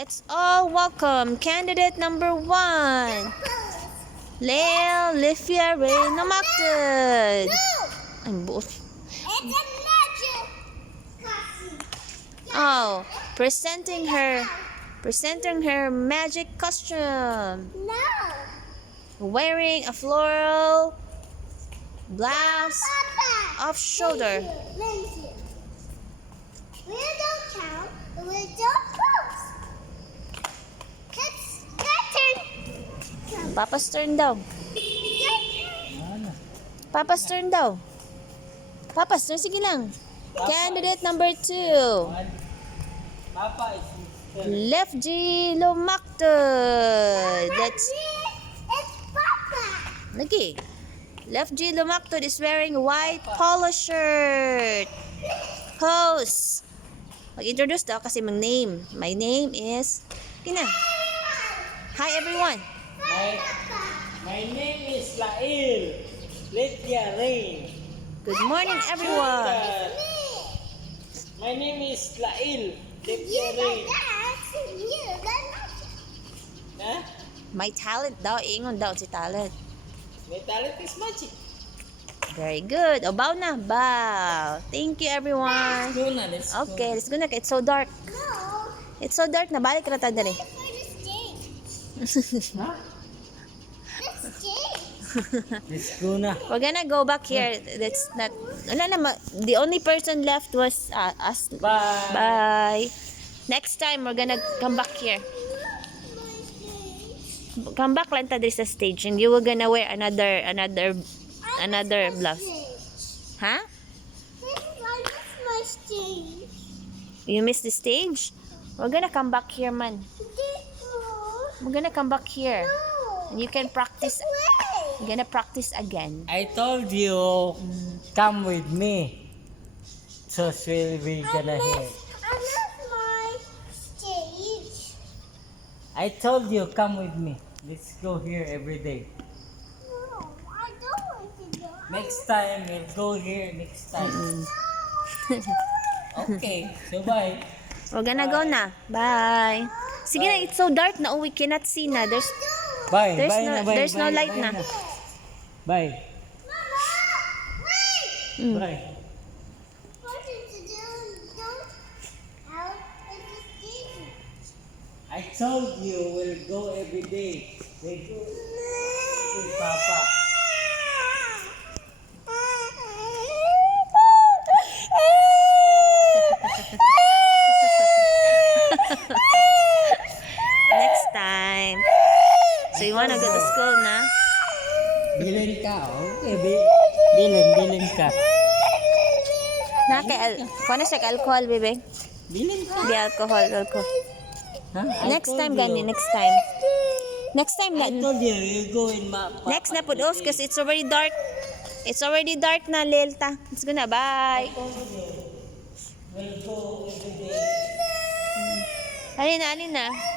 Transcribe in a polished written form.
Let's all welcome candidate number 1, Lel Lifia Ray Namacted. I'm both. It's a magic costume. Oh, presenting her magic costume. No. Wearing a floral blouse Papa. off shoulder. Lindsay. We don't count. We don't close. It's your turn. Papa's turn daw. Papa's turn daw. Papa's turn, sige lang. Candidate number 2, Papa is Left G Lumactud. Let's It's Papa. lagi. Left G Lumactud is wearing a white polo shirt. Pose. Mag-introduce daw kasi mag-name. My name is Kina. Hi everyone. my name is Lail Lifia Ray. Good morning everyone. My name is Lail Lifia You Ray. that's you. That's Ha? My talent daw. Ingon daw si talent. My talent is magic. Very good. O, bow na. Bow. Thank you everyone. Go na, let's go. Okay, let's go na. It's so dark. no. It's so dark na. Balik na tayo dali. For the stage. Ha? The stage. Let's go na. We're gonna go back here. That's not. Wala na. The only person left was us. Bye. Bye. Next time, we're gonna come back here. Come back lang tayo sa stage. And you were gonna wear another blouse. Huh? I miss my stage. You missed the stage? We're gonna come back here, man. We're gonna come back here. And you can practice. You're gonna practice again. I told you, come with me. So we gonna hear. I miss my stage. I told you, come with me. Let's go here every day. No, I don't want to go. Next time, we'll go here next time. Okay, so bye. We're gonna go na. Bye. Sige na, it's so dark na. Oh, we cannot see na. Bye. There's bye no- na, bye, there's no bye, light bye na. Bye. Mama, wait. Bye. What did you do? Don't out of the stage. I told you we'll go every day. We'll go with Papa. Next time. So you wanna go to school na? Bilin ka, okay. Bilin ka. Na kay kuha siya kay alcohol, bebe. Bilin ka. Di alcohol. Huh? Next time gani, next time. Next time I na. told you, you go in Papa. Next na po dos kasi it's already dark. It's already dark na, Lelta. Let's go na. Bye. We'll go every day. Alin na.